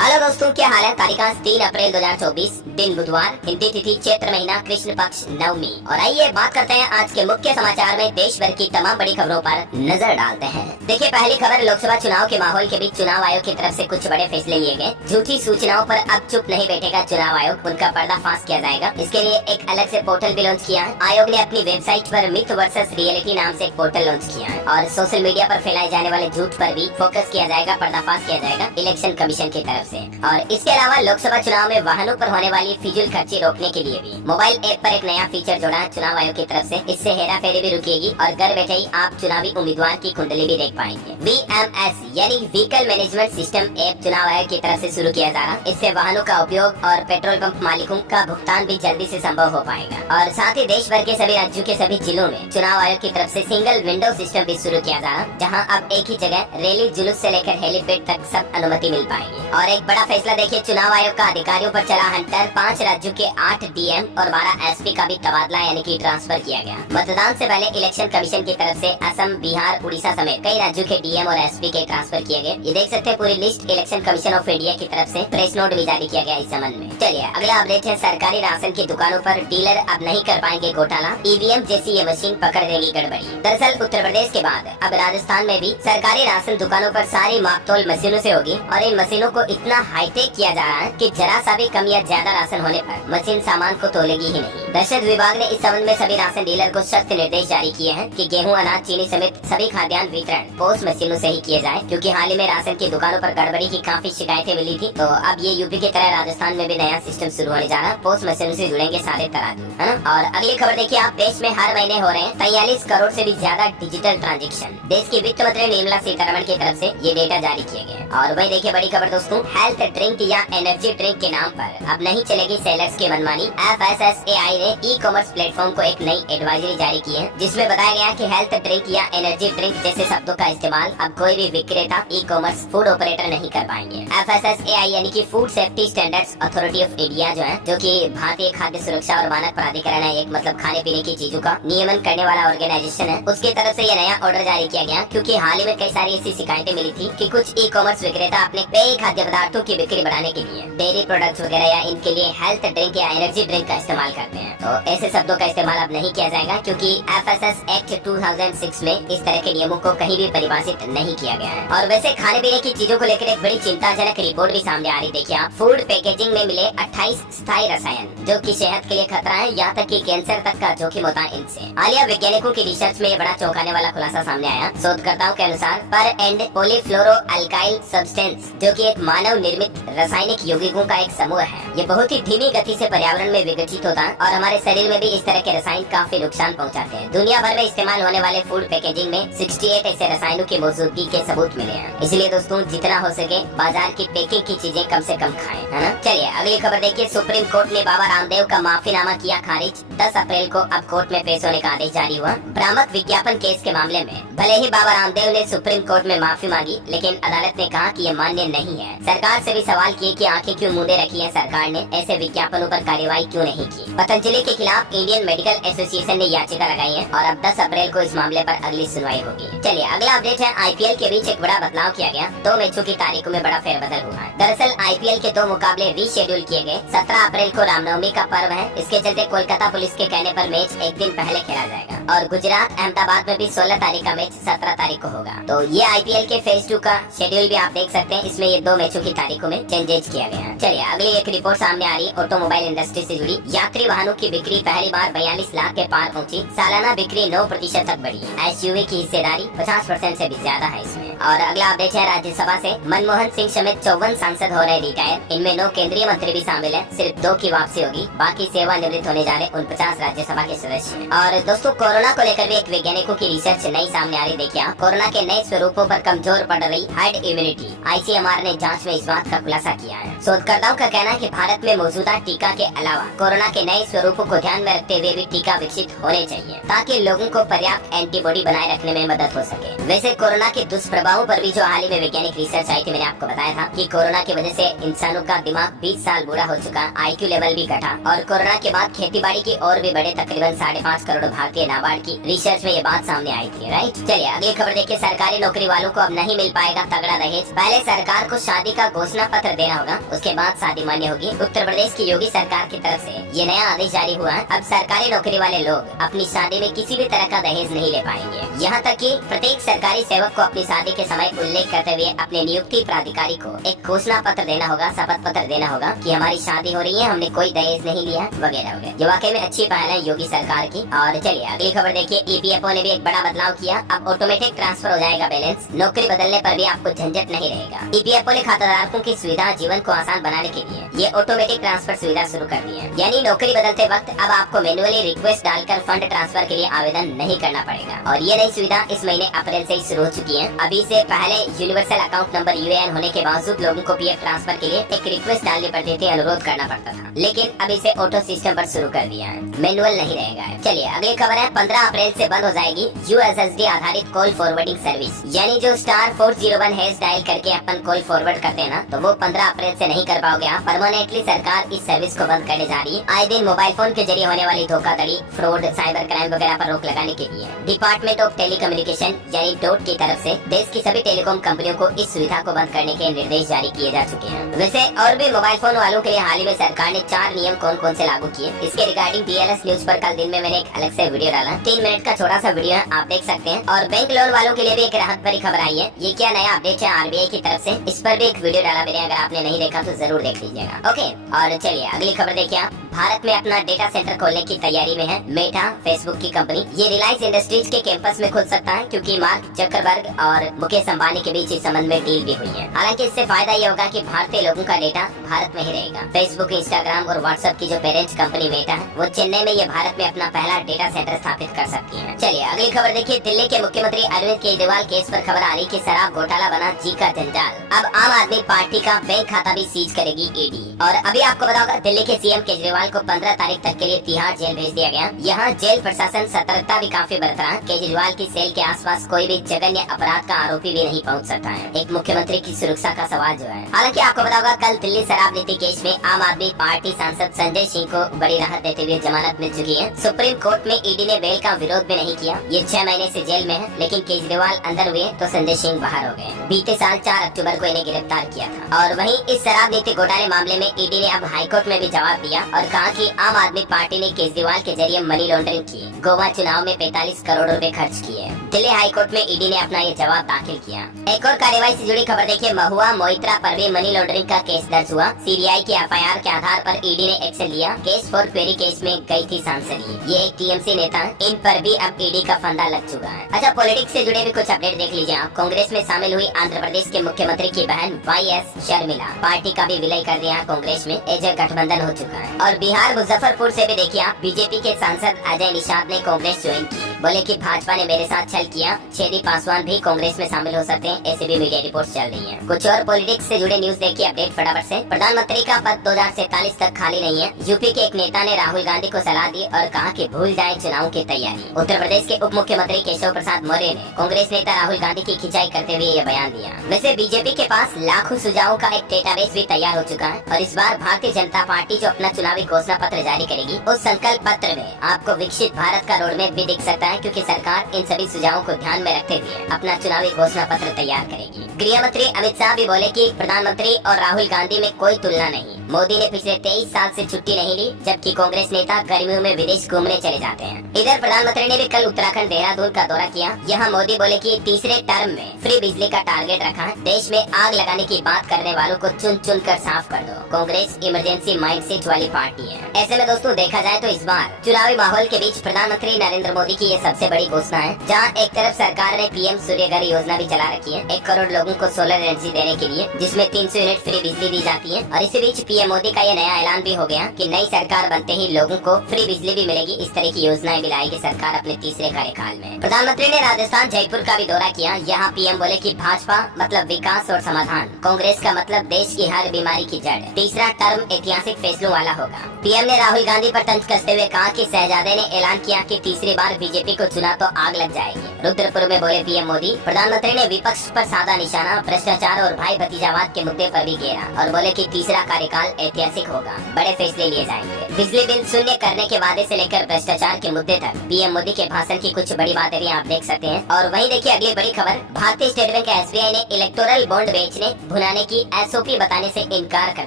Hello दोस्तों, क्या हाल है। तारीख आज 3 अप्रैल 2024, दिन बुधवार, हिंदी तिथि चैत्र महीना कृष्ण पक्ष नवमी। और आइए बात करते हैं आज के मुख्य समाचार में देश भर की तमाम बड़ी खबरों पर नजर डालते हैं। देखिए, पहली खबर, लोकसभा चुनाव के माहौल के बीच चुनाव आयोग की तरफ से कुछ बड़े फैसले लिए गए। झूठी सूचनाओं पर अब चुप नहीं बैठेगा चुनाव आयोग, उनका पर्दाफाश किया जाएगा। इसके लिए एक अलग से पोर्टल भी लॉन्च किया है। आयोग ने अपनी वेबसाइट पर मिथ वर्सेस रियलिटी नाम से एक पोर्टल लॉन्च किया है और सोशल मीडिया पर फैलाए जाने वाले झूठ पर भी फोकस किया जाएगा, पर्दाफाश किया जाएगा इलेक्शन कमीशन की तरफ से। और इसके अलावा लोकसभा चुनाव में वाहनों पर होने वाली फिजूल खर्ची रोकने के लिए भी मोबाइल ऐप पर एक नया फीचर जोड़ा है चुनाव आयोग की तरफ से। इससे हेरा फेरी भी रुकेगी और घर बैठे ही आप चुनावी उम्मीदवार की कुंडली भी देख पाएंगे। VMS यानी व्हीकल मैनेजमेंट सिस्टम ऐप चुनाव आयोग की तरफ से शुरू किया जा रहा है। इससे वाहनों का उपयोग और पेट्रोल पंप मालिकों का भुगतान भी जल्दी से संभव हो पाएगा। और साथ ही देश भर के सभी राज्यों के सभी जिलों में चुनाव आयोग की तरफ से सिंगल विंडो सिस्टम भी शुरू किया जा रहा है, जहाँ अब एक ही जगह रैली जुलूस से लेकर हेलीपैड तक सब अनुमति मिल पाएगी। और एक बड़ा फैसला देखिए, चुनाव आयोग का अधिकारियों पर चला हंटर। 5 राज्यों के 8 DM और 12 SP का भी तबादला यानी कि ट्रांसफर किया गया। मतदान से पहले इलेक्शन कमीशन की तरफ से असम, बिहार, उड़ीसा समेत कई राज्यों के DM और SP के ट्रांसफर किए गए। ये देख सकते हैं पूरी list election commission of India की तरफ से प्रेस नोट भी जारी किया गया इस संबंध में। चलिए अगला अपडेट है, सरकारी राशन की दुकानों पर डीलर अब नहीं कर पाएंगे घोटाला। EVM जैसी ये मशीन पकड़ देगी गड़बड़ी। दरअसल उत्तर प्रदेश के बाद अब राजस्थान में भी सरकारी राशन दुकानों पर सारी मापतोल मशीनों से होगी और इन मशीनों को इतना हाईटेक किया जा रहा है कि जरा सा भी कम या ज्यादा राशन होने पर मशीन सामान को तोलेगी ही नहीं। दशरथ विभाग ने इस संबंध में सभी राशन डीलर को सख्त निर्देश जारी किए हैं कि गेहूं, अनाज, चीनी समेत सभी खाद्यान्न वितरण पोस्ट मशीनों से ही किए जाए, क्योंकि हाल ही में राशन की दुकानों पर गड़बड़ी की काफी शिकायतें मिली थी। तो अब ये यूपी की तरह राजस्थान में भी नया सिस्टम शुरू होने जा रहा है। पोस्ट मशीनों से जुड़ेंगे सारे तराजू, है ना। और अगली खबर देखिए आप, देश में हर महीने हो रहे हैं 43 करोड़ से भी ज्यादा डिजिटल ट्रांजेक्शन। देश की वित्त मंत्री निर्मला सीतारमण की तरफ से ये डेटा जारी किए गए। और वही देखिए बड़ी खबर दोस्तों, हेल्थ ड्रिंक या एनर्जी ड्रिंक के नाम पर अब नहीं चलेगी सेलर्स की मनमानी। FSSAI ने ई-कॉमर्स प्लेटफॉर्म को एक नई एडवाइजरी जारी की है, जिसमें बताया गया कि हेल्थ ड्रिंक या एनर्जी ड्रिंक जैसे शब्दों का इस्तेमाल अब कोई भी विक्रेता, ई-कॉमर्स फूड ऑपरेटर नहीं कर पाएंगे। FSSAI यानी कि food safety standards authority of India जो है, जो कि भारतीय खाद्य सुरक्षा और मानक प्राधिकरण है, एक मतलब खाने पीने की चीजों का नियमन करने वाला ऑर्गेनाइजेशन है, उसकी तरफ से ये नया ऑर्डर जारी किया गया। क्योंकि हाल ही में कई सारी ऐसी शिकायतें मिली थी कि कुछ ई-कॉमर्स विक्रेता अपने पेय खाद्य पदार्थों की बिक्री बढ़ाने के लिए डेयरी प्रोडक्ट्स वगैरह या इनके लिए हेल्थ ड्रिंक या एनर्जी ड्रिंक का इस्तेमाल करते हैं। तो ऐसे शब्दों का इस्तेमाल अब नहीं किया जाएगा, क्योंकि FSS एक्ट 2006 में इस तरह के नियमों को कहीं भी परिभाषित नहीं किया गया है। और वैसे खाने पीने की चीजों को लेकर एक बड़ी चिंताजनक रिपोर्ट भी सामने आ रही। देखिए आप, फूड पैकेजिंग में मिले 28 स्थायी रसायन जो कि सेहत के लिए खतरा है, यहाँ तक कि कैंसर तक का जोखिम होता है इनसे। हालिया वैज्ञानिकों की रिसर्च में ये बड़ा चौंकाने वाला खुलासा सामने आया। शोधकर्ताओं के अनुसार पर एंड पॉलीफ्लोरो अल्काइल सब्सटेंस, जो कि एक मानव निर्मित रासायनिक यौगिकों का एक समूह है, ये बहुत ही धीमी गति से पर्यावरण में विघटित होता है और हमारे शरीर में भी इस तरह के रसायन काफी नुकसान पहुंचाते हैं। दुनिया भर में इस्तेमाल होने वाले फूड पैकेजिंग में 68 ऐसे रसायनों की मौजूदगी के सबूत मिले हैं। इसलिए दोस्तों, जितना हो सके बाजार की पैकिंग की चीजें कम से कम खाएं, है ना। चलिए अगली खबर देखिए, सुप्रीम कोर्ट ने बाबा रामदेव का माफीनामा किया खारिज। 10 अप्रैल को अब कोर्ट में पेश होने का आदेश जारी हुआ। भ्रामक विज्ञापन केस के मामले में भले ही बाबा रामदेव ने सुप्रीम कोर्ट में माफी मांगी, लेकिन अदालत ने कहा कि ये मान्य नहीं है। सरकार से भी सवाल किए कि आंखें क्यों मूंदे रखी है सरकार ने, ऐसे विज्ञापनों पर कार्रवाई क्यों नहीं की। पतंजलि के खिलाफ इंडियन मेडिकल एसोसिएशन ने याचिका लगाई है और अब 10 अप्रैल को इस मामले पर अगली सुनवाई होगी। चलिए अगला अपडेट है, IPL के बीच एक बड़ा बदलाव किया गया। 2 मैचों की तारीखों में बड़ा फेरबदल हुआ है। दरअसल IPL के 2 मुकाबले रीशेड्यूल किए गए। 17 अप्रैल को रामनवमी का पर्व है, इसके चलते कोलकाता पुलिस के कहने पर मैच एक दिन पहले खेला जाएगा। और गुजरात अहमदाबाद में भी 16 तारीख का मैच 17 तारीख को होगा। तो ये IPL के फेज 2 का शेड्यूल भी आप देख सकते हैं। इसमें ये 2 मैचों की तारीखों में चेंजेस किया गया है। चलिए अगली एक रिपोर्ट सामने आ रही है ऑटोमोबाइल इंडस्ट्री से जुड़ी। यात्री वाहनों की बिक्री पहली बार 42 लाख के पार पहुंची। सालाना बिक्री 9% तक बढ़ी है। SUV की हिस्सेदारी 50% से भी ज्यादा है इसमें। और अगला अपडेट है, राज्यसभा से मनमोहन सिंह समेत 54 सांसद हो रहे रिटायर। इनमें 9 केंद्रीय मंत्री भी शामिल है। सिर्फ 2 की वापसी होगी, बाकी सेवानिवृत्त होने जा रहे 49 राज्यसभा के सदस्य। और दोस्तों, कोरोना को लेकर भी एक वैज्ञानिकों की रिसर्च नई सामने आ रही। देखिए कोरोना के नए स्वरूपों पर कमजोर पड़ रही हर्ड इम्यूनिटी, ICMR ने जांच में इस बात का खुलासा किया है। शोधकर्ताओं का कहना है कि भारत में मौजूदा टीका के अलावा कोरोना के नए स्वरूपों को ध्यान में रखते हुए भी टीका विकसित होने चाहिए, ताकि लोगों को पर्याप्त एंटीबॉडी बनाए रखने में मदद हो सके। वैसे कोरोना के दुष्प्रभाव वबाओं पर भी जो हाल ही में वैज्ञानिक रिसर्च आई थी, मैंने आपको बताया था कि कोरोना की वजह से इंसानों का दिमाग 20 साल बूढ़ा हो चुका, IQ लेवल भी घटा और कोरोना के बाद खेती बाड़ी की और भी बढ़े। तकरीबन 5.5 करोड़ भारतीय नाबार्ड की रिसर्च में ये बात सामने आई थी। राइट, चलिए अगली खबर देखिए। सरकारी नौकरी वालों को अब नहीं मिल पाएगा तगड़ा दहेज। पहले सरकार को शादी का घोषणा पत्र देना होगा, उसके बाद शादी मान्य होगी। उत्तर प्रदेश की योगी सरकार की तरफ से ये नया आदेश जारी हुआ है। अब सरकारी नौकरी वाले लोग अपनी शादी में किसी भी तरह का दहेज नहीं ले पाएंगे। यहाँ तक कि प्रत्येक सरकारी सेवक को अपनी शादी के समय उल्लेख करते हुए अपने नियुक्ति प्राधिकारी को एक घोषणा पत्र देना होगा, शपथ पत्र देना होगा कि हमारी शादी हो रही है, हमने कोई दहेज नहीं लिया वगैरह वगैरह। ये वाकई में अच्छी पहल है योगी सरकार की। और चलिए अगली खबर देखिए। EPFO ने भी एक बड़ा बदलाव किया। अब ऑटोमेटिक ट्रांसफर हो जाएगा बैलेंस। नौकरी बदलने पर भी आपको झंझट नहीं रहेगा। EPFO ने खाताधारकों की सुविधा जीवन को आसान बनाने के लिए ये ऑटोमेटिक ट्रांसफर सुविधा शुरू कर दी है। यानी नौकरी बदलते वक्त अब आपको मैन्युअली रिक्वेस्ट डालकर फंड ट्रांसफर के लिए आवेदन नहीं करना पड़ेगा। और ये नई सुविधा इस महीने अप्रैल से ही शुरू हो चुकी है। अभी से पहले यूनिवर्सल अकाउंट नंबर UAN होने के बावजूद लोगों को PF ट्रांसफर के लिए एक रिक्वेस्ट डालनी पड़ती थी, अनुरोध करना पड़ता था। लेकिन अब इसे ऑटो सिस्टम पर शुरू कर दिया है, मैनुअल नहीं रहेगा। चलिए अगली खबर है। 15 अप्रैल से बंद हो जाएगी USSD आधारित कॉल फॉरवर्डिंग सर्विस। यानी जो *401# डायल करके अपन कॉल फॉरवर्ड करते हैं ना, तो वो 15 अप्रैल से नहीं कर पाओगे आप। परमानेंटली सरकार इस सर्विस को बंद करने जा रही है। आए दिन मोबाइल फोन के जरिए होने वाली धोखाधड़ी, फ्रॉड, साइबर क्राइम वगैरह पर रोक लगाने के लिए डिपार्टमेंट ऑफ टेलीकम्युनिकेशन यानी DOT की तरफ से देश की सभी टेलीकॉम कंपनियों को इस सुविधा को बंद करने के निर्देश जारी किए जा चुके हैं। वैसे और भी मोबाइल फोन वालों के लिए हाल ही में सरकार ने 4 नियम कौन से लागू किए, इसके रिगार्डिंग DLS न्यूज पर कल दिन में मैंने एक अलग से वीडियो डाला। 3 मिनट का छोटा सा वीडियो है, आप देख सकते हैं। और बैंक लोन वालों के लिए भी एक राहत भरी खबर आई है। ये क्या नया अपडेट है RBI की तरफ से, इस पर भी एक वीडियो डाला मैंने, अगर आपने नहीं देखा तो जरूर देख लीजिएगा। ओके, और चलिए अगली खबर देखिए आप। भारत में अपना डेटा सेंटर खोलने की तैयारी में है मेटा, फेसबुक की कंपनी। ये रिलायंस इंडस्ट्रीज के कैंपस में खुल सकता है, क्योंकि मार्क जकरबर्ग और मुकेश अंबानी के बीच इस संबंध में डील भी हुई है। हालांकि इससे फायदा ये होगा कि भारतीय लोगों का डेटा भारत में ही रहेगा। फेसबुक, इंस्टाग्राम और व्हाट्सएप की जो पेरेंट कंपनी मेटा है, वो चेन्नई में ये भारत में अपना पहला डेटा सेंटर स्थापित कर सकती है। चलिए अगली खबर देखिए। दिल्ली के मुख्यमंत्री अरविंद केजरीवाल केस पर खबर आ रही कि शराब घोटाला बना जी का जंजाल। अब आम आदमी पार्टी का बैंक खाता भी सीज करेगी ED। और अभी आपको बताओ, दिल्ली के CM केजरीवाल को 15 तारीख तक के लिए तिहाड़ जेल भेज दिया गया। यहाँ जेल प्रशासन सतर्कता भी काफी बरत रहा। केजरीवाल की सेल के आसपास कोई भी जघन्य अपराध का आरोपी भी नहीं पहुँच सकता है। एक मुख्यमंत्री की सुरक्षा का सवाल जो है। हालांकि आपको बताओगा, कल दिल्ली शराब नीति केस में आम आदमी पार्टी सांसद संजय सिंह को बड़ी राहत देते हुए जमानत मिल चुकी है। सुप्रीम कोर्ट में ED ने बेल का विरोध भी नहीं किया। ये 6 महीने से जेल में है, लेकिन केजरीवाल अंदर हुए तो संजय सिंह बाहर हो गए। बीते साल 4 अक्टूबर को इन्हें गिरफ्तार किया था। और वहीं इस शराब नीति घोटाले मामले में ED ने अब हाईकोर्ट में भी जवाब दिया और कहा कि आम आदमी पार्टी ने केजरीवाल के जरिए मनी लॉन्ड्रिंग की, गोवा चुनाव में 45 करोड़ रुपए खर्च किए। दिल्ली हाईकोर्ट में ED ने अपना ये जवाब दाखिल किया। एक और कार्यवाही से जुड़ी खबर देखिए। महुआ मोइत्रा पर भी मनी लॉन्ड्रिंग का केस दर्ज हुआ। CBI की FIR के आधार पर ED ने एक्शन लिया। केस फॉर क्वेरी केस में गई थी सांसद। ये एक TMC नेता है, इन पर भी अब ED का फंदा लग चुका है। अच्छा, पॉलिटिक्स से जुड़े भी कुछ अपडेट देख लीजिए आप। कांग्रेस में शामिल हुई आंध्र प्रदेश के मुख्यमंत्री की बहन YS शर्मिला, पार्टी का भी विलय कर दिया कांग्रेस में। एजे गठबंधन हो चुका है। और बिहार मुजफ्फरपुर से भी देखिए आप, बीजेपी के सांसद अजय निषाद ने कांग्रेस ज्वाइन की। बोले कि भाजपा ने मेरे साथ छल किया। छेदी पासवान भी कांग्रेस में शामिल हो सकते हैं, ऐसे भी मीडिया रिपोर्ट्स चल रही हैं। कुछ और पॉलिटिक्स से जुड़े न्यूज देखिए अपडेट फटाफट से। प्रधानमंत्री का पद 2047 तक खाली नहीं है। यूपी के एक नेता ने राहुल गांधी को सलाह दी और कहा कि भूल जाएं चुनाव की तैयारी। उत्तर प्रदेश के उप मुख्यमंत्री केशव प्रसाद मौर्य ने कांग्रेस नेता राहुल गांधी की खिंचाई करते हुए ये बयान दिया। वैसे बीजेपी के पास लाखों सुझावों का एक डेटाबेस भी तैयार हो चुका है और इस बार भारतीय जनता पार्टी जो अपना चुनावी घोषणा पत्र जारी करेगी, उस संकल्प पत्र में आपको विकसित भारत का रोडमैप भी दिख सकता है, क्योंकि सरकार इन सभी सुझावों को ध्यान में रखते हुए अपना चुनावी घोषणा पत्र तैयार करेगी। गृह मंत्री अमित शाह भी बोले कि प्रधानमंत्री और राहुल गांधी में कोई तुलना नहीं। मोदी ने पिछले 23 साल से छुट्टी नहीं ली, जबकि कांग्रेस नेता गर्मियों में विदेश घूमने चले जाते हैं। इधर प्रधानमंत्री ने भी कल उत्तराखंड देहरादून का दौरा किया। यहाँ मोदी बोले कि तीसरे टर्म में फ्री बिजली का टारगेट रखा है। देश में आग लगाने की बात करने वालों को चुन चुन कर साफ कर दो। कांग्रेस इमरजेंसी माइंडसेट वाली पार्टी है। ऐसे में दोस्तों देखा जाए तो इस बार चुनावी माहौल के बीच प्रधानमंत्री नरेंद्र मोदी की ये सबसे बड़ी घोषणा है, जहाँ एक तरफ सरकार ने PM सूर्य घर योजना भी चला रखी है 1 करोड़ लोगों को सोलर एनर्जी देने के लिए, जिसमें 300 यूनिट फ्री बिजली दी जाती है। और इसी बीच PM पीएम मोदी का ये नया ऐलान भी हो गया कि नई सरकार बनते ही लोगों को फ्री बिजली भी मिलेगी। इस तरह की योजनाएं भी लाएगी सरकार अपने तीसरे कार्यकाल में। प्रधानमंत्री ने राजस्थान जयपुर का भी दौरा किया। यहाँ पीएम बोले कि भाजपा मतलब विकास और समाधान, कांग्रेस का मतलब देश की हर बीमारी की जड़, तीसरा टर्म ऐतिहासिक फैसलों वाला होगा। पीएम ने राहुल गांधी पर तंज कसते हुए कहा कि शहजादे ने ऐलान किया कि तीसरी बार बीजेपी को चुना तो आग लग जाएगी। रुद्रपुर में बोले पीएम मोदी। प्रधानमंत्री ने विपक्ष पर साधा निशाना, भ्रष्टाचार और भाई भतीजावाद के मुद्दे पर भी घेरा और बोले कि तीसरा कार्यकाल ऐतिहासिक होगा, बड़े फैसले लिए जाएंगे। बिजली बिल शून्य करने के वादे से लेकर भ्रष्टाचार के मुद्दे तक पीएम मोदी के भाषण की कुछ बड़ी बातें भी आप देख सकते हैं। और वहीं देखिए अगली बड़ी खबर, भारतीय स्टेट बैंक एसबीआई ने इलेक्टोरल बॉन्ड बेचने भुनाने की एसओपी बताने से इनकार कर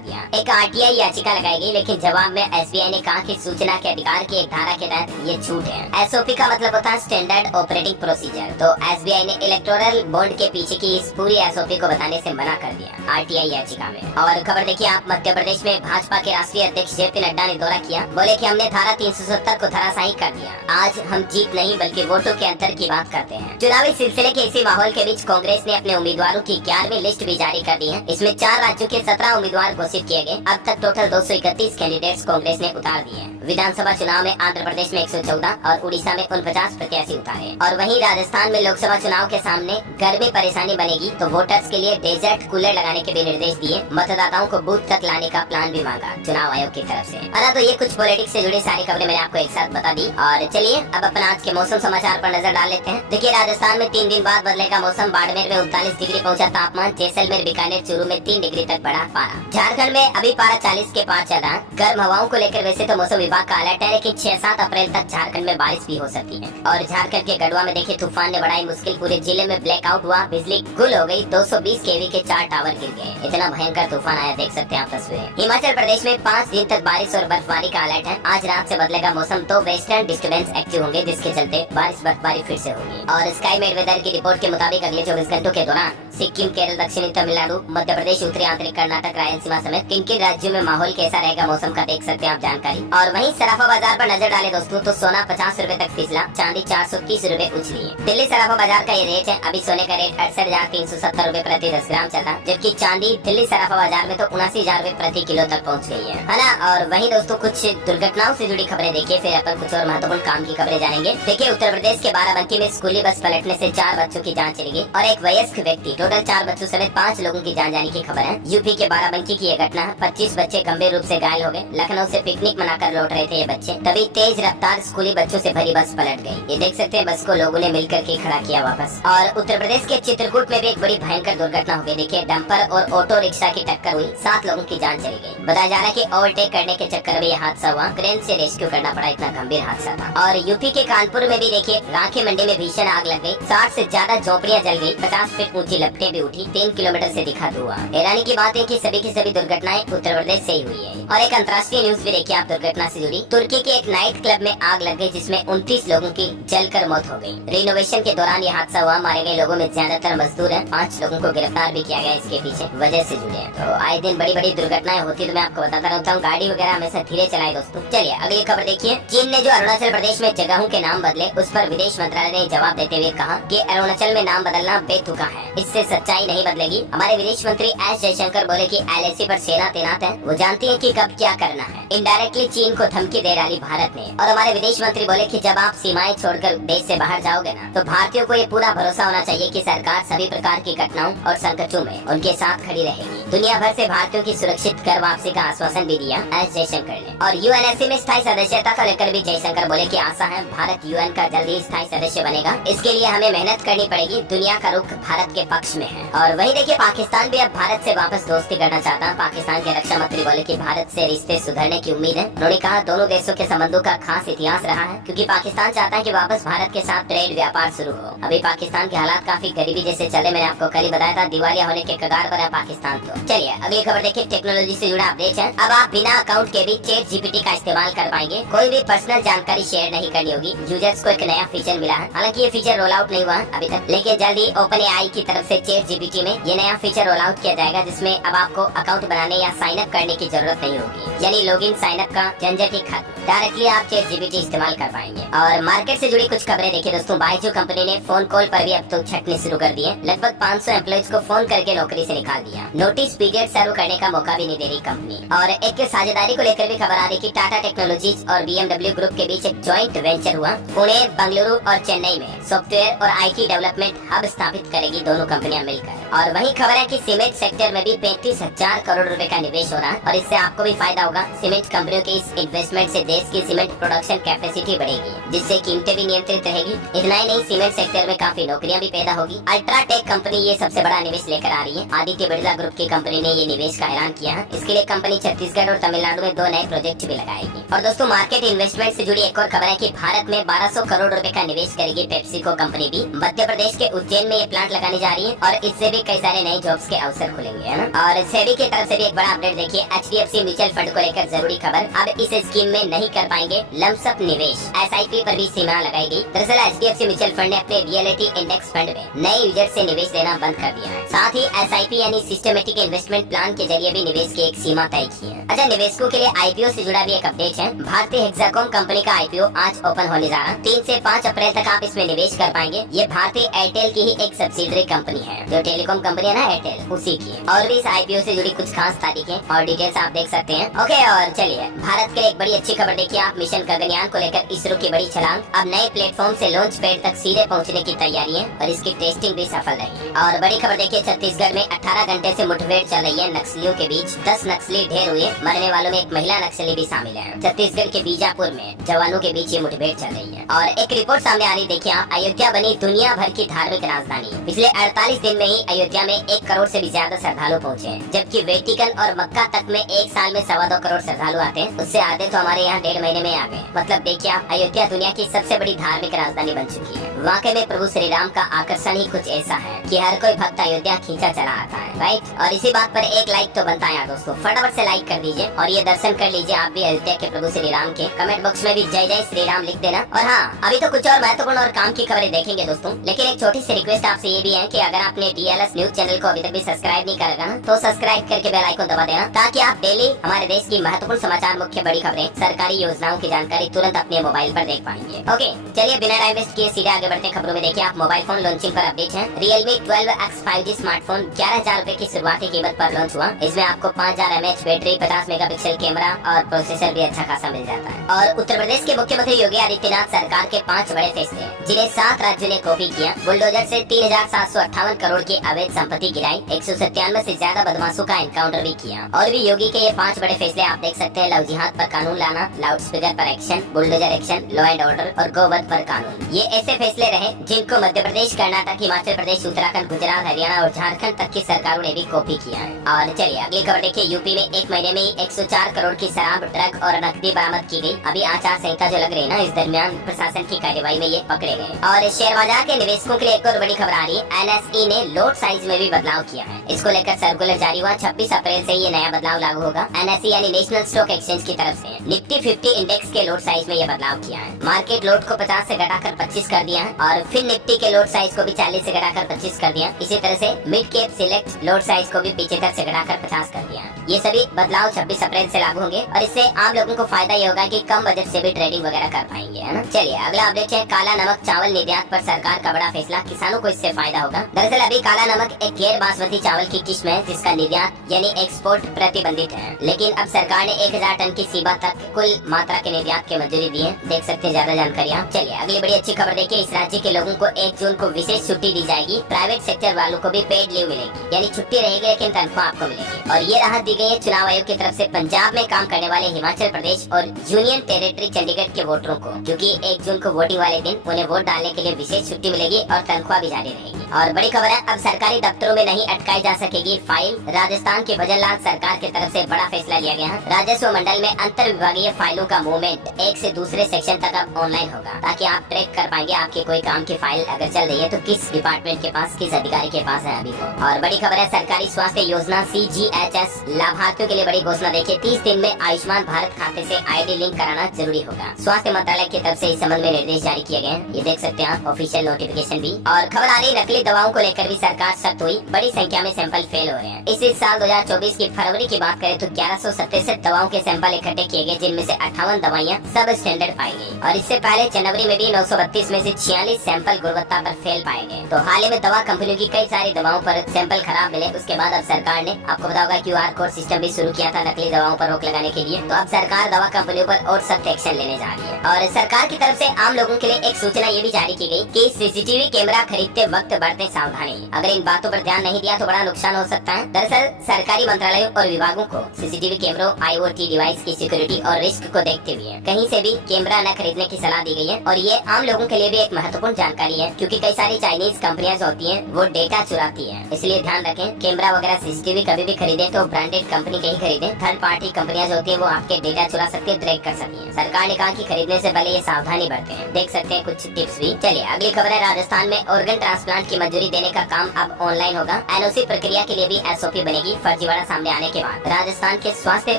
दिया। एक आरटीआई याचिका लगाई गई, लेकिन जवाब में एसबीआई ने कहा कि सूचना के अधिकार की एक धारा के तहत ये झूठ है। एसओपी का मतलब होता है स्टैंडर्ड ऑपरेटिंग प्रोसीजर। तो एसबीआई ने इलेक्टोरल बॉन्ड के पीछे की इस पूरी एसओपी को बताने से मना कर दिया आरटीआई याचिका में। और खबर देखिए आप, मध्य प्रदेश में भाजपा के राष्ट्रीय अध्यक्ष जेपी नड्डा ने दौरा किया। बोले कि हमने धारा 370 को धराशायी कर दिया। आज हम जीत नहीं बल्कि वोटों के अंतर की बात करते हैं। चुनावी सिलसिले के इसी माहौल के बीच कांग्रेस ने अपने उम्मीदवारों की 11वीं लिस्ट भी जारी कर दी है। इसमें 4 राज्यों के 17 उम्मीदवार घोषित किए गए। अब तक टोटल 231 कैंडिडेट्स कांग्रेस ने उतार दिए। विधानसभा चुनाव में आंध्र प्रदेश में 114 और उड़ीसा में 49 प्रत्याशी उतारे। और वहीं राजस्थान में लोकसभा चुनाव के सामने गर्मी परेशानी बनेगी तो वोटर्स के लिए डेजर्ट कूलर लगाने के भी निर्देश दिए। मतदाताओं को बूथ तक लाने का प्लान भी मांगा चुनाव आयोग की तरफ से। तो ये कुछ पॉलिटिक्स से जुड़ी सारी खबरें मैंने आपको एक साथ बता दी। और चलिए अब अपन आज के मौसम समाचार पर नजर डाल लेते हैं। देखिए राजस्थान में 3 दिन बाद बदलेगा मौसम। बाड़मेर में 39 डिग्री पहुंचा तापमान। जैसलमेर, बीकानेर, चूरू में 3 डिग्री तक बढ़ा पारा। झारखंड में अभी पारा 40 के पार चल रहा है। गर्म हवाओं को लेकर वैसे तो मौसम विभाग का अलर्ट है, लेकिन 6-7 अप्रैल तक झारखंड में बारिश भी हो सकती है। और झारखंड के गढ़वा में देखिए तूफान ने बढ़ाई मुश्किल। पूरे जिले में ब्लैकआउट हुआ, बिजली गुल हो गई, 220 केवी के 4 टावर गिर गए। इतना भयंकर तूफान आया, देख सकते हैं आप तस्वीरें। हिमाचल प्रदेश में 5 दिन तक बारिश और बर्फबारी का अलर्ट है। आज रात से बदलेगा मौसम तो वेस्टर्न डिस्टर्बेंस एक्टिव होंगे, जिसके चलते बारिश बर्फबारी फिर से होगी। और स्काई मेड वेदर की रिपोर्ट के मुताबिक अगले 24 घंटों के दौरान सिक्किम, केरल, दक्षिणी तमिलनाडु, मध्य प्रदेश, उत्तरी आंतरिक कर्नाटक, रायलसीमा समेत किन-किन राज्यों में माहौल कैसा रहेगा मौसम का देख सकते हैं आप जानकारी। और वहीं सराफा बाजार पर नजर डाले दोस्तों तो सोना 50 रुपए तक फिसला, चांदी 430 रुपए उछली है। दिल्ली सराफा बाजार का ये रेट है। अभी सोने का रेट 68,370 रुपए प्रति 10 ग्राम चला, जबकि चांदी दिल्ली सराफा बाजार में तो 79,000 रुपए प्रति किलो तक पहुँच गई है ना। और वहीं दोस्तों कुछ दुर्घटनाओं से जुड़ी खबरें देखिए, फिर अपन कुछ और महत्वपूर्ण काम की खबरें जानेंगे। देखिए उत्तर प्रदेश के बाराबंकी में स्कूली बस पलटने से 4 बच्चों की जान चली गई और एक वयस्क व्यक्ति, टोटल 4 बच्चों समेत 5 लोगों की जान जाने की खबर है। यूपी के बाराबंकी की ये घटना है। 25 बच्चे गंभीर रूप से घायल हो गए। लखनऊ से पिकनिक मनाकर लौट रहे थे ये बच्चे, तभी तेज रफ्तार स्कूली बच्चों से भरी बस पलट गई। ये देख सकते हैं, बस को लोगों ने मिलकर के खड़ा किया वापस। और उत्तर प्रदेश के चित्रकूट में भी एक बड़ी भयंकर दुर्घटना हो गई। देखिए डंपर और ऑटो रिक्शा की टक्कर हुई, 7 लोगों की जान चली गई। बताया जा रहा है कि ओवरटेक करने के चक्कर में ये हादसा हुआ, क्रेन से रेस्क्यू करना पड़ा, इतना गंभीर हादसा था। और यूपी के कानपुर में भी देखिए राखी मंडी में भीषण आग लग गई। 60 से ज्यादा झोपड़ियां जल गई, 50 फीट ऊंची लपटें भी उठी, 3 किलोमीटर से दिखा धुआं। हैरानी की बात है कि सभी की सभी दुर्घटनाएं उत्तर प्रदेश से ही हुई है। और एक अंतर्राष्ट्रीय न्यूज भी देखिए आप दुर्घटना से जुड़ी। तुर्की के एक नाइट क्लब में आग लग गई, जिसमें 29 लोगों की जलकर मौत हो गई। रिनोवेशन के दौरान ये हादसा हुआ। मारे गए लोगों में ज्यादातर मजदूर हैं। 5 लोगों को गिरफ्तार भी किया गया, इसके पीछे वजह से जुड़े हैं। तो आए दिन बड़ी बड़ी दुर्घटनाएं होती, तो मैं आपको बताता रहता हूँ। गाड़ी वगैरह हमेशा धीरे चलाए दोस्तों। चलिए अगली खबर देखिए। चीन ने जो अरुणाचल प्रदेश में जगहों के नाम बदले, उस पर विदेश मंत्रालय ने जवाब देते हुए कहा कि अरुणाचल में नाम बदलना बेतुका है, इससे सच्चाई नहीं बदलेगी। हमारे विदेश मंत्री एस जयशंकर बोले कि एलएसी पर सेना तैनात है, वो जानती है कि कब क्या करना है। इनडायरेक्टली चीन को धमकी दे डाली भारत ने। और हमारे विदेश मंत्री बोले कि जब आप सीमाएं छोड़कर देश से बाहर जाओगे ना, तो भारतीयों को ये पूरा भरोसा होना चाहिए कि सरकार सभी प्रकार की घटनाओं और संकटों में उनके साथ खड़ी रहेगी। दुनिया भर से भारतीयों की सुरक्षित घर वापसी का आश्वासन भी दिया एस जयशंकर ने। और यूएनएससी में स्थायी सदस्यता को लेकर भी जयशंकर बोले कि आशा है भारत यूएन का जल्दी स्थायी सदस्य बनेगा। इसके लिए हमें मेहनत करनी पड़ेगी। दुनिया का रुख भारत के पक्ष में है। और वही देखिए पाकिस्तान भी अब भारत से वापस दोस्ती करना चाहता है। पाकिस्तान के रक्षा मंत्री बोले कि भारत से रिश्ते सुधरने की उम्मीद है। उन्होंने कहा दोनों देशों के संबंधों का खास इतिहास रहा है, क्योंकि पाकिस्तान चाहता है कि वापस भारत के साथ ट्रेड व्यापार शुरू हो। अभी पाकिस्तान के हालात काफी गरीबी जैसे चले, मैंने आपको कल ही बताया था, दिवालिया होने के कगार पर है पाकिस्तान। तो चलिए अगली खबर देखिए। टेक्नोलॉजी से जुड़ा अपडेट है। अब आप बिना अकाउंट के भी चैट जीपीटी का इस्तेमाल कर पाएंगे। कोई भी पर्सनल जानकारी शेयर नहीं करनी होगी। यूजर्स को एक नया फीचर मिला है। हालांकि ये फीचर रोल आउट नहीं हुआ है अभी तक, लेकिन जल्दी ओपन एआई की तरफ से चैट जीपीटी में ये नया फीचर रोल आउट किया जाएगा, जिसमें अब आपको अकाउंट बनाने या साइन अप करने की जरूरत नहीं होगी। यानी लॉगिन साइन अप का झंझट ही खत्म, डायरेक्टली आप चैट जीपीटी इस्तेमाल कर पाएंगे। और मार्केट से जुड़ी कुछ खबरें देखिए दोस्तों। बायजू कंपनी ने फोन कॉल पर भी अब तो छटनी शुरू कर दी है। लगभग 500 एम्प्लॉइज को फोन करके नौकरी से निकाल दिया। नोटिस पीरियड सर्व करने का मौका भी नहीं दे रही कंपनी। और एक साझेदारी को लेकर भी खबर आ रही कि टाटा टेक्नोलॉजीज और BMW ग्रुप के बीच एक जॉइंट वेंचर हुआ। पुणे, बंगलुरु और चेन्नई में सॉफ्टवेयर और IT डेवलपमेंट हब स्थापित करेगी दोनों कंपनियां मिलकर। और वही खबर है कि सीमेंट सेक्टर में भी 35,000 करोड़ रुपए का निवेश हो रहा है और इससे आपको भी फायदा होगा। सीमेंट कंपनियों के इस इन्वेस्टमेंट से देश की सीमेंट प्रोडक्शन कैपेसिटी बढ़ेगी, जिससे कीमतें भी नियंत्रित रहेगी। इतना ही नहीं, सीमेंट सेक्टर में काफी नौकरियां भी पैदा होगी। अल्ट्राटेक कंपनी ये सबसे बड़ा निवेश लेकर आ रही है। आदित्य बिरला ग्रुप की कंपनी ने ये निवेश का ऐलान किया है। इसके लिए कंपनी छत्तीसगढ़ और तमिलनाडु में 2 नए प्रोजेक्ट भी लगाएगी। और दोस्तों, मार्केट इन्वेस्टमेंट से जुड़ी एक और खबर है कि भारत में 1200 करोड़ रुपए का निवेश करेगी पेप्सिको कंपनी भी। मध्य प्रदेश के उज्जैन में ये प्लांट लगाने जा रही है और इससे भी कई सारे नए जॉब्स के अवसर खुलेंगे, है ना। और सेबी की तरफ से भी एक बड़ा अपडेट देखिए। HDFC म्यूचुअल फंड को लेकर जरूरी खबर। अब इस स्कीम में नहीं कर पाएंगे लमसम निवेश। SIP पर भी सीमा लगाई गई। दरअसल HDFC म्यूचुअल फंड ने अपने रियलिटी इंडेक्स फंड में नए यूजर से निवेश लेना बंद कर दिया है। साथ ही SIP यानी सिस्टमेटिक इन्वेस्टमेंट प्लान के जरिए भी निवेश की एक सीमा तय की है। अच्छा, निवेशकों के लिए IPO से जुड़ा भी एक अपडेट है। भारतीय हेक्साकॉम कंपनी का IPO आज ओपन होने जा रहा है। 3 से 5 अप्रैल तक आप इसमें निवेश कर पाएंगे। ये भारतीय एयरटेल की ही एक सब्सिडरी कंपनी है, जो टेलीकॉम कंपनी है ना एयरटेल, उसी की है। और भी इस IPO से जुड़ी कुछ खास तारीखें और डिटेल्स आप देख सकते हैं। ओके, और चलिए भारत के लिए एक बड़ी अच्छी खबर देखिए आप। मिशन गगनयान को लेकर इसरो की बड़ी छलांग। अब नए प्लेटफॉर्म से लॉन्च पैड तक सीधे पहुंचने की तैयारी है और इसकी टेस्टिंग भी सफल रही। और बड़ी खबर देखिए, छत्तीसगढ़ में 18 घंटे से मुठभेड़ चल रही है नक्सलियों के बीच। 10 नक्सली ढेर हुए, मरने वालों में एक महिला नक्सली भी शामिल है। छत्तीसगढ़ के बीजापुर में जवानों के बीच ये मुठभेड़ चल रही है। और एक रिपोर्ट सामने आ रही देखिए आप। अयोध्या बनी दुनिया भर की धार्मिक राजधानी। पिछले 48 दिन में ही अयोध्या में 1 करोड़ से भी ज्यादा श्रद्धालु पहुँचे, जबकि वेटिकन और मक्का तक में एक साल में 2.25 करोड़ श्रद्धालु आते हैं। उससे आधे तो हमारे यहाँ 1.5 महीने में आ गए। मतलब देखिए आप, अयोध्या दुनिया की सबसे बड़ी धार्मिक राजधानी बन चुकी है। वाकई में प्रभु श्री राम का आकर्षण ही कुछ ऐसा है कि हर कोई भक्त अयोध्या खींचा चला आता है, राइट। और इसी बात पर एक लाइक तो बनता है यार दोस्तों। फटाफट से लाइक कर दीजिए और ये दर्शन कर लीजिए आप भी अयोध्या के प्रभु श्री राम के। कमेंट बॉक्स में भी जय जय श्री राम लिख देना। और हाँ, अभी तो कुछ और महत्वपूर्ण और काम की खबरें देखेंगे दोस्तों, लेकिन एक छोटी सी रिक्वेस्ट आपसे ये भी है कि अगर आपने DLS न्यूज चैनल को अभी तक भी सब्सक्राइब नहीं करेगा ना, तो सब्सक्राइब करके बेल आइकन दबा देना, ताकि आप डेली हमारे देश की महत्वपूर्ण समाचार, मुख्य बड़ी खबरें, सरकारी योजनाओं की जानकारी तुरंत अपने मोबाइल पर देख पाएंगे। ओके, चलिए बिना टाइम वेस्ट किए सीधे आगे बढ़ते हैं खबरों में। देखिए आप, मोबाइल फोन लॉन्चिंग पर अपडेट है। Realme 12X 5G स्मार्टफोन 11,000 रुपए की शुरुआती कीमत पर लॉन्च हुआ। इसमें आपको 5000 mAh बैटरी, 50 मेगापिक्सल कैमरा और प्रोसेसर भी अच्छा खासा मिल जाता है। और उत्तर प्रदेश के मुख्यमंत्री योगी आदित्यनाथ सरकार के 5 बड़े फैसले, जिन्हें 7 राज्यों ने कॉपी किया। बुलडोजर से 3,758 करोड़ की अवैध संपत्ति गिराई। 197 से ज्यादा बदमाशों का एनकाउंटर भी किया। और भी योगी के ये 5 बड़े फैसले आप देख सकते हैं। लव जिहाद पर कानून लाना, लाउड स्पीकर पर action, bulldozer action, law and order और गोवध पर कानून। ये ऐसे फैसले रहे जिनको मध्य प्रदेश, कर्नाटक, हिमाचल प्रदेश, उत्तराखंड, गुजरात, हरियाणा और झारखंड तक की सरकारों ने भी कॉपी किया है। और चलिए अगली खबर देखिए। यूपी में 1 महीने में ही 104 करोड़ की शराब, ड्रग और नकदी बरामद की गई। अभी आचार संहिता जो लग रही है ना, इस दरमियान प्रशासन की कार्यवाही में ये पकड़े गए। और शेयर बाजार के निवेशकों के लिए एक और बड़ी खबर आ रही है। NSE ने लोट साइज में भी बदलाव किया है। इसको लेकर सर्कुलर जारी हुआ। 26 अप्रैल से ये नया बदलाव लागू होगा। NSE यानी नेशनल स्टॉक एक्सचेंज की तरफ से निफ्टी 50 इंडेक्स के लोट साइज में ये बदलाव किया है। मार्केट लोट को 50 से घटाकर 25 कर दिया है और फिर निफ्टी के लोट साइज को भी 40 से घटाकर 25 कर दिया। इसी तरह से मिड कैप सिलेक्ट लोट साइज को भी 75 से घटाकर 50 कर दिया। ये सभी बदलाव 26 अप्रैल से लागू होंगे और इससे आम लोगों को फायदा ये होगा कि कम बजट से भी ट्रेडिंग वगैरह कर पाएंगे, है ना। चलिए अगला अपडेट है। काला नमक चावल निर्यात पर सरकार का बड़ा फैसला, किसानों को इससे फायदा होगा। दरअसल अभी काला नमक एक गैर बासमती चावल की किस्म है जिसका निर्यात यानी एक्सपोर्ट प्रतिबंधित है, लेकिन अब सरकार ने 1000 टन की सीमा तक कुल मात्रा के निर्यात की मंजूरी दी है। देख सकते हैं ज्यादा जानकारी आप। चलिए अगली बड़ी अच्छी खबर देखिए। इस राज्य के लोगों को 1 जून को विशेष छुट्टी दी जाएगी। प्राइवेट सेक्टर वालों को भी पेड लीव मिलेगी, यानी छुट्टी रहेगी लेकिन तनख्वाह आपको मिलेगी। और ये राहत दी गई है चुनाव आयोग की तरफ से पंजाब में काम करने वाले हिमाचल प्रदेश और यूनियन टेरिटरी चंडीगढ़ के वोटरों को, क्योंकि 1 जून को वोटिंग वाले दिन उन्हें वोट डालने के लिए विशेष छुट्टी मिलेगी और तनख्वाह भी जारी रहेगी। और बड़ी खबर है, अब सरकारी दफ्तरों में नहीं अटकाई जा सकेगी फाइल। राजस्थान के भजनलाल सरकार की तरफ से बड़ा फैसला लिया गया है। राजस्व मंडल में अंतर विभागीय फाइलों का मूवमेंट एक से दूसरे सेक्शन तक अब ऑनलाइन होगा, ताकि आप ट्रैक कर पाएंगे आपकी कोई काम की फाइल अगर चल रही है तो किस डिपार्टमेंट के पास, किस अधिकारी के पास है अभी तो। और बड़ी खबर है, सरकारी स्वास्थ्य योजना CGHS लाभार्थियों के लिए बड़ी घोषणा देखिए। 30 दिन में आयुष्मान भारत खाते से ID लिंक कराना जरूरी होगा। स्वास्थ्य मंत्रालय की तरफ से इस संबंध में निर्देश जारी किए गए हैं। ये देख सकते हैं आप, ऑफिशियल नोटिफिकेशन भी। और खबर आ रही, नकली दवाओं को लेकर भी सरकार सख्त हुई। बड़ी संख्या में सैंपल फेल हो रहे हैं। इस साल 2024 की फरवरी की बात करें तो 1167 दवाओं के सैंपल इकट्ठे किए गए, जिनमें से 58 दवाइयाँ सब स्टैंडर्ड पाई गई। और इससे पहले जनवरी में भी 932 में से 46 सैंपल गुणवत्ता पर फेल पाए गए। तो हाल ही में दवा कंपनियों की कई सारी दवाओं पर सैंपल खराब मिले, उसके बाद अब सरकार ने, आपको पता होगा, QR कोड सिस्टम भी शुरू किया था नकली दवाओं पर रोक लगाने के लिए। तो अब सरकार दवा कंपनियों पर और सख्त एक्शन लेने जा रही है। और सरकार की तरफ से आम लोगों के लिए एक सूचना ये भी जारी की गई कि CCTV कैमरा खरीदते वक्त बरतें सावधानी। अगर इन बातों पर ध्यान नहीं दिया तो बड़ा नुकसान हो सकता है। दरअसल सरकारी मंत्रालयों और विभागों को CCTV कैमरों, IoT डिवाइस की सिक्योरिटी और रिस्क को देखते हुए कहीं से भी कैमरा न खरीदने की सलाह दी गई है। और ये आम लोगों के लिए भी एक महत्वपूर्ण जानकारी है, क्योंकि कई सारी चाइनीज कंपनियां जो होती हैं वो डेटा चुराती हैं। इसलिए ध्यान रखें, कैमरा वगैरह CCTV कभी भी खरीदे तो ब्रांडेड कंपनी के ही खरीदें। थर्ड पार्टी कंपनियां जो होती है वो आपके डेटा चुरा सकती है, ट्रैक कर सकती है। सरकार ने कहा कि खरीदने से पहले ये सावधानी बरतें। देख सकते हैं कुछ टिप्स भी। चलिए अगली खबर है, राजस्थान में ऑर्गन ट्रांसप्लांट की मंजूरी देने का काम अब ऑनलाइन होगा। NOC प्रक्रिया के लिए भी SOP बनेगी। फर्जीवाड़ा सामने आने के बाद राजस्थान के स्वास्थ्य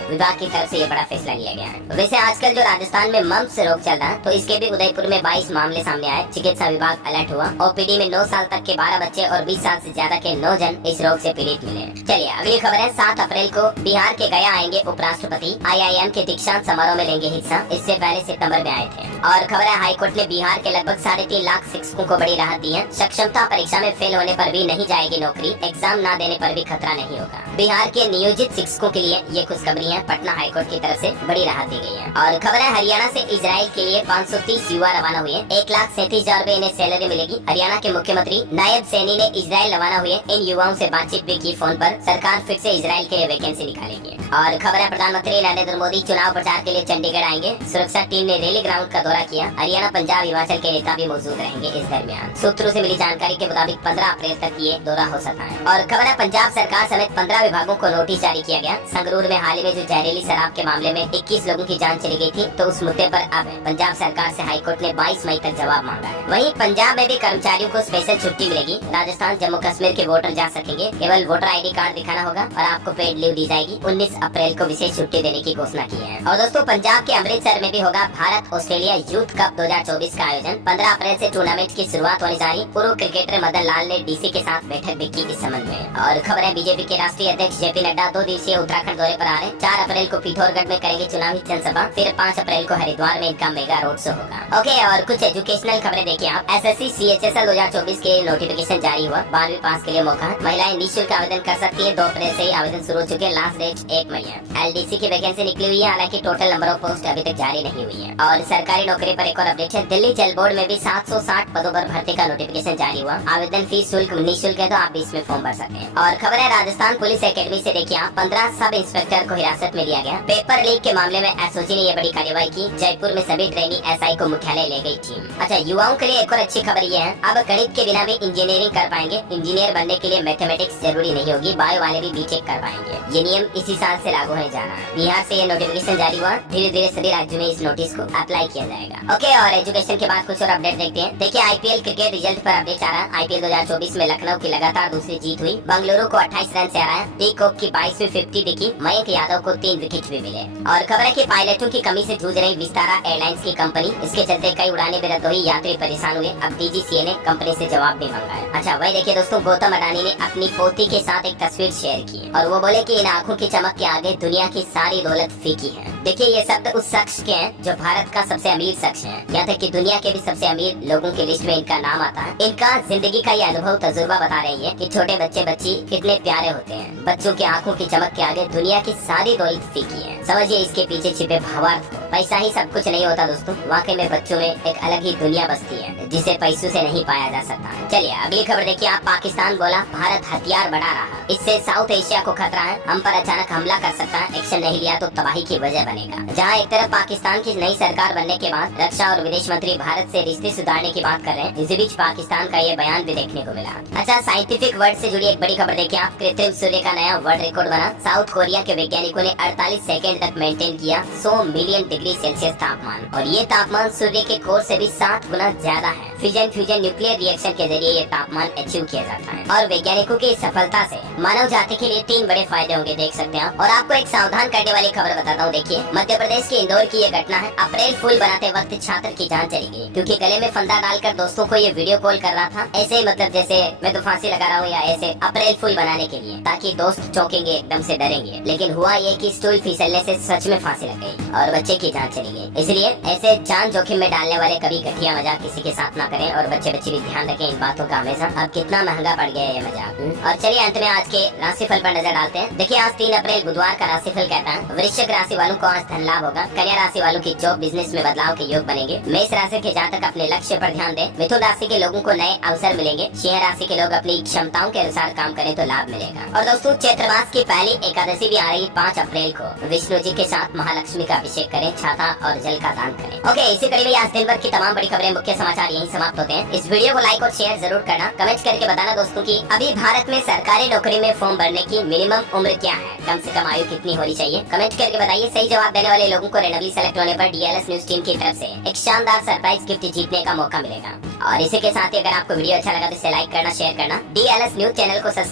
विभाग की तरफ से ये बड़ा फैसला लिया गया है। वैसे आजकल जो राजस्थान में मम्प्स रोग चल रहा है, तो इसके भी उदयपुर में 22 मामले सामने आए। चिकित्सा विभाग अलर्ट हुआ। OPD में 9 साल तक के 12 बच्चे और 20 साल से ज्यादा के 9 जन इस रोग से पीड़ित मिले। चलिए अगली खबर है, 7 अप्रैल को बिहार के गया आएंगे उपराष्ट्रपति। IIM के दीक्षांत समारोह में लेंगे हिस्सा। इससे पहले सितंबर में आए थे। और खबर है, हाईकोर्ट ने बिहार के लगभग 3.5 लाख शिक्षकों को बड़ी राहत दी है। सक्षमता परीक्षा में फेल होने पर भी नहीं जाएगी नौकरी, एग्जाम ना देने पर भी खतरा नहीं होगा। बिहार के नियोजित शिक्षकों के लिए ये खुशखबरी है। पटना हाईकोर्ट की तरफ से बड़ी राहत दी गई है। और खबर है, हरियाणा से इजराइल के लिए 530 युवा रवाना हुए। 1,37,000 रूपए इन्हें सैलरी मिलेगी। हरियाणा के मुख्यमंत्री नायब सैनी ने इजराइल रवाना हुए इन युवाओं से बातचीत भी की फोन पर। सरकार फिर से इजराइल के लिए वैकेंसी निकालेगी। और खबर है, प्रधानमंत्री नरेंद्र मोदी चुनाव प्रचार के लिए चंडीगढ़ आएंगे। सुरक्षा टीम ने रैली ग्राउंड का दौरा किया। हरियाणा, पंजाब, हिमाचल के नेता भी मौजूद रहेंगे इस दरमियान। सूत्रों से मिली जानकारी के मुताबिक 15 अप्रैल तक ये दौरा हो सकता है। और खबर है, पंजाब सरकार समेत 15 विभागों को नोटिस जारी किया गया। संगरूर में हाल ही में जो जहरीली शराब के मामले में 21 लोगों की जान चली गई थी, तो उस मुद्दे पर अब पंजाब सरकार से हाईकोर्ट ने 22 मई तक जवाब मांगा है। वहीं पंजाब में भी कर्मचारियों को स्पेशल छुट्टी मिलेगी। राजस्थान, जम्मू कश्मीर के वोटर जा सकेंगे। केवल वोटर ID कार्ड दिखाना होगा और आपको पेड लीव दी जाएगी। 19 अप्रैल को विशेष छुट्टी देने की घोषणा की है। और दोस्तों, पंजाब के अमृतसर में भी होगा भारत ऑस्ट्रेलिया यूथ कप 2024 का आयोजन। 15 अप्रैल से टूर्नामेंट की शुरुआत होने जा रही। पूर्व क्रिकेटर मदन लाल ने DC के साथ बैठक भी की इस संबंध में। और खबर है, बीजेपी के राष्ट्रीय अध्यक्ष JP नड्डा 2 दिवसीय उत्तराखंड दौरे पर आ रहे हैं। 4 अप्रैल को पिथौरगढ़ में करेंगे चुनावी जनसभा। फिर 5 अप्रैल को हरिद्वार में इनका मेगा रोड शो होगा। ओके, और कुछ एजुकेशनल खबरें देखिए आप। SSC CHSL 2024 के नोटिफिकेशन जारी हुआ। 12वीं पास के लिए मौका। महिलाएं निःशुल्क आवेदन कर सकती है। 2 अप्रैल से ही आवेदन शुरू हो चुके हैं। लास्ट डेट 1 मई है। LDC की वैकेंसी निकली हुई है, हालांकि टोटल नंबर ऑफ पोस्ट अभी तक जारी नहीं हुई है। और सरकारी नौकरी पर एक और अपडेट है। दिल्ली जल बोर्ड में भी 760 पदों पर भर्ती का नोटिफिकेशन जारी हुआ। आवेदन फीस शुल्क निःशुल्क है, तो आप भी इसमें फॉर्म भर सकते हैं। और खबर है, राजस्थान पुलिस एकेडमी से देखिए आप, 15 सब इंस्पेक्टर को हिरासत में लिया गया। पेपर लीक के मामले में SOG ने ये बड़ी कार्रवाई की। जयपुर में सभी ट्रेनी SI को मुख्यालय ले गई टीम। अच्छा, युवाओं के लिए एक और अच्छी खबर ये है, अब गणित के बिना भी इंजीनियरिंग कर पाएंगे। इंजीनियर बनने के लिए मैथमेटिक्स जरूरी नहीं होगी। बायो वाले भी BTech कर पाएंगे। ये नियम इसी साल से लागू होने जा रहा है। बिहार से ये नोटिफिकेशन जारी हुआ। धीरे धीरे सभी राज्यों में इस नोटिस को अप्लाई किया जाएगा। ओके, और एजुकेशन के बाद कुछ और अपडेट देखते हैं। देखिए, IPL क्रिकेट रिजल्ट पर अपडेट आ रहा है। IPL 2024 में लखनऊ की लगातार दूसरी जीत हुई। बंगलुरु को 28 रन से हराया। डी कॉक की 22वीं 50 दिखी। मयंक यादव को 3 विकेट भी मिले। और खबर है कि पायलटों की कमी से जूझ रही विस्तारा एयरलाइंस की कंपनी, इसके चलते कई उड़ानें भी रद्द हुई। यात्री परेशान हुए। अब DGCA ने कंपनी से जवाब भी मांगा है। अच्छा, वही देखिए दोस्तों, गौतम अडानी ने अपनी पोती के साथ एक तस्वीर शेयर की और वो बोले कि इन आंखों की चमक के आगे दुनिया की सारी दौलत फीकी है। देखिए, ये शब्द उस शख्स के हैं जो भारत का सबसे अमीर शख्स है। यहाँ तक कि दुनिया के भी सबसे अमीर लोगों की लिस्ट में इनका नाम आता है। इनका जिंदगी का ये अनुभव तजुर्बा बता रही है कि छोटे बच्चे बच्ची कितने प्यारे होते हैं। बच्चों की आंखों की चमक के आगे दुनिया की सारी दौलत फीकी है। समझिए इसके पीछे छिपे भावार्थ को। पैसा ही सब कुछ नहीं होता दोस्तों। वाकई में बच्चों में एक अलग ही दुनिया बसती है, जिसे पैसों से नहीं पाया जा सकता। चलिए अगली खबर देखिए आप। पाकिस्तान बोला भारत हथियार बढ़ा रहा, इससे साउथ एशिया को खतरा है। हम पर अचानक हमला कर सकता है। एक्शन नहीं लिया तो तबाही की वजह बनेगा। जहाँ एक तरफ पाकिस्तान की नई सरकार बनने के बाद रक्षा और विदेश मंत्री भारत से रिश्ते सुधारने की बात कर रहे हैं, इसी बीच पाकिस्तान का ये बयान भी देखने को मिला। अच्छा, साइंटिफिक वर्ल्ड से जुड़ी एक बड़ी खबर देखिए आप। कृत्रिम सूर्य का नया वर्ल्ड रिकॉर्ड बना। साउथ कोरिया के वैज्ञानिकों ने 48 सेकंड तक मेंटेन किया 100 मिलियन डिग्री सेल्सियस तापमान। और ये तापमान सूर्य के कोर से भी 7 गुना ज्यादा है। फिजन फ्यूजन न्यूक्लियर रिएक्शन के जरिए ये तापमान अचीव किया जाता है। और वैज्ञानिकों की सफलता से मानव जाति के लिए 3 बड़े फायदे होंगे, देख सकते हैं। और आपको एक सावधान करने वाली खबर बताता हूँ। देखिए, मध्य प्रदेश के इंदौर की ये घटना है। अप्रैल फूल बनाते वक्त छात्र की जान चली गई, क्योंकि गले में फंदा डालकर दोस्तों को ये वीडियो कॉल कर रहा था। ऐसे ही मतलब जैसे मैं तो फांसी लगा रहा हूँ, या ऐसे अप्रैल फूल बनाने के लिए, ताकि दोस्त चौंकेंगे, एकदम से डरेंगे। लेकिन हुआ ये कि स्टूल फिसलने से सच में फांसी लग गई और बच्चे की जान चली गई। इसलिए ऐसे जान जोखिम में डालने वाले कभी घटिया मजाक किसी के साथ ना करें और बच्चे बच्चे भी ध्यान रखें इन बातों का हमेशा। अब कितना महंगा पड़ गया है ये मजाक। और चलिए अंत में आज के राशिफल पर नजर डालते हैं। देखिए आज 3 अप्रैल बुधवार का राशिफल कहता है वृश्चिक राशि वालों को आज धन लाभ होगा। कन्या राशि वालों की जॉब बिजनेस में बदलाव के योग बनेंगे। मेष राशि के जातक अपने लक्ष्य पर ध्यान दें। मिथुन राशि के लोगों को नए अवसर मिलेंगे। सिंह राशि के लोग अपनी क्षमताओं के अनुसार काम करें तो लाभ मिलेगा। और दोस्तों चैत्र मास की पहली एकादशी भी आ रही 5 अप्रैल को। विष्णु जी के साथ महालक्ष्मी का अभिषेक करें, छाता और जल का दान करें। ओके, इसी कड़ी में आज दिन भर की तमाम बड़ी खबरें, मुख्य समाचार यहीं समाप्त होते हैं। इस वीडियो को लाइक और शेयर जरूर करना। कमेंट करके बताना दोस्तों की अभी भारत में सरकारी नौकरी में फॉर्म भरने की मिनिमम उम्र क्या है, कम से कम आयु कितनी होनी चाहिए। कमेंट करके बताइए। सही जवाब देने वाले लोगों को रैंडमली सेलेक्ट होने पर DLS न्यूज टीम की तरफ से एक शानदार सरप्राइज गिफ्ट जीतने का मौका मिलेगा। और इसी के साथ ही अगर आपको वीडियो अच्छा लगा तो इसे लाइक करना, शेयर करना। DLS न्यूज चैनल को सब्सक्राइब